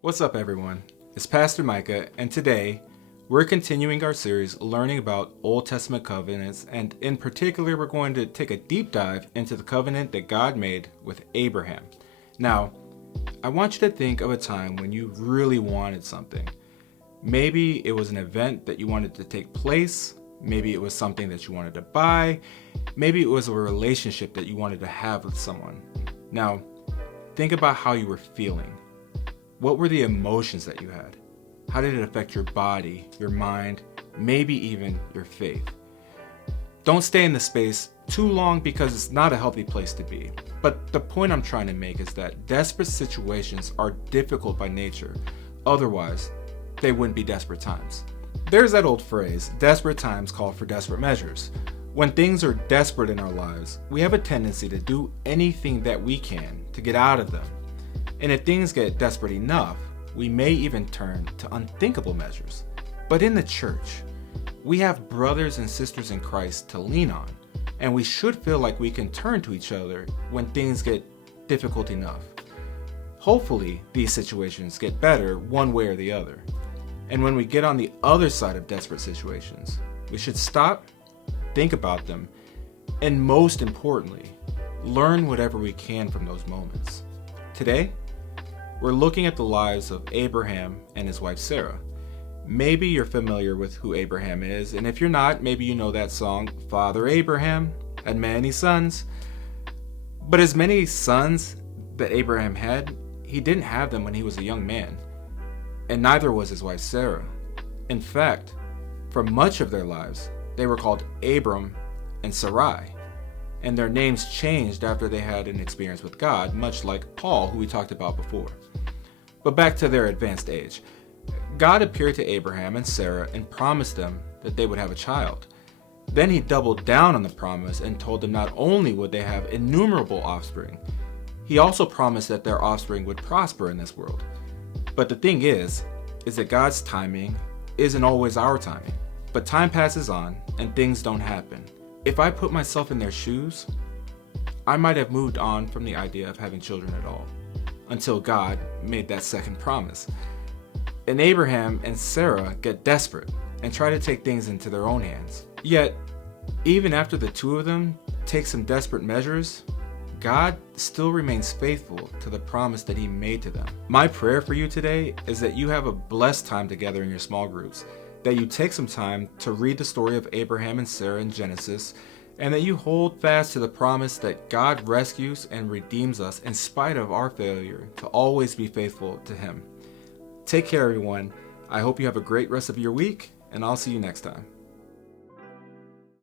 What's up, everyone? It's Pastor Micah, and today we're continuing our series learning about Old Testament covenants, and in particular, we're going to take a deep dive into the covenant that God made with Abraham. Now, I want you to think of a time when you really wanted something. Maybe it was an event that you wanted to take place, maybe it was something that you wanted to buy, maybe it was a relationship that you wanted to have with someone. Now, think about how you were feeling. What were the emotions that you had? How did it affect your body, your mind, maybe even your faith? Don't stay in the space too long because it's not a healthy place to be. But the point I'm trying to make is that desperate situations are difficult by nature. Otherwise, they wouldn't be desperate times. There's that old phrase, desperate times call for desperate measures. When things are desperate in our lives, we have a tendency to do anything that we can to get out of them. And if things get desperate enough, we may even turn to unthinkable measures. But in the church, we have brothers and sisters in Christ to lean on, and we should feel like we can turn to each other when things get difficult enough. Hopefully, these situations get better one way or the other. And when we get on the other side of desperate situations, we should stop, think about them, and most importantly, learn whatever we can from those moments. Today, we're looking at the lives of Abraham and his wife Sarah. Maybe you're familiar with who Abraham is, and if you're not, maybe you know that song, Father Abraham had many sons. But as many sons that Abraham had, he didn't have them when he was a young man, and neither was his wife Sarah. In fact, for much of their lives, they were called Abram and Sarai, and their names changed after they had an experience with God, much like Paul, who we talked about before. But back to their advanced age. God appeared to Abraham and Sarah and promised them that they would have a child. Then he doubled down on the promise and told them not only would they have innumerable offspring, he also promised that their offspring would prosper in this world. But the thing is that God's timing isn't always our timing. But time passes on and things don't happen. If I put myself in their shoes, I might have moved on from the idea of having children at all, until God made that second promise. And Abraham and Sarah get desperate and try to take things into their own hands. Yet, even after the two of them take some desperate measures, God still remains faithful to the promise that he made to them. My prayer for you today is that you have a blessed time together in your small groups, that you take some time to read the story of Abraham and Sarah in Genesis, and that you hold fast to the promise that God rescues and redeems us in spite of our failure to always be faithful to him. Take care, everyone. I hope you have a great rest of your week, and I'll see you next time.